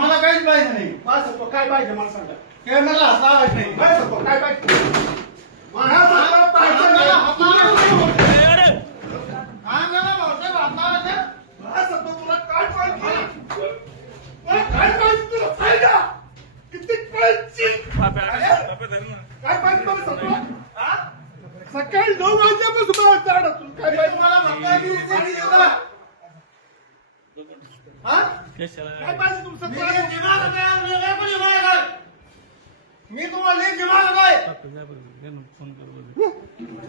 मला काहीच पाहिजे नाही. काय सांगतो काय पाहिजे मला सांगा. काय मला हात लावायचं नाही. काय सांगतो काय पाहिजे मला सांगा पाहिजे मला मला. हात लावायचं. काय मला भाऊसाहेब हात लावायचं? मला सांगतो तुला काय पाहिजे. मला काय पाहिजे तुला फायदा किती पाहिजे. काय पाहिजे मला सांगतो. हा? सकाळी 9 वाजल्यापासून मला झाडातून काय पाहिजे मला म्हणताय मी विचारली तुला. हा? काय पाहिजे तुमचं मी लय दिमाग आहे, मी लय कोणी मागे आहे. मी तुम्हाला लय दिमाग आहे.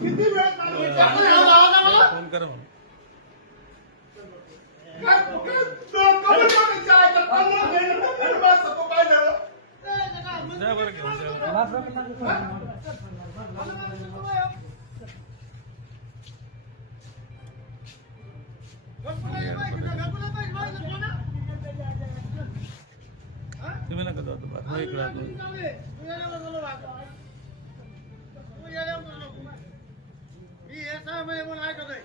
किती वेळ चालू आहे? आपण हात लावायचा मला? काय कमी करायचं आहे का? 15 मिनिटं मला सांगतो काय झालं. तुम्ही नका जाऊ तुम्हाला इकडे मी हे 6 महिने म्हणून ऐकत आहे.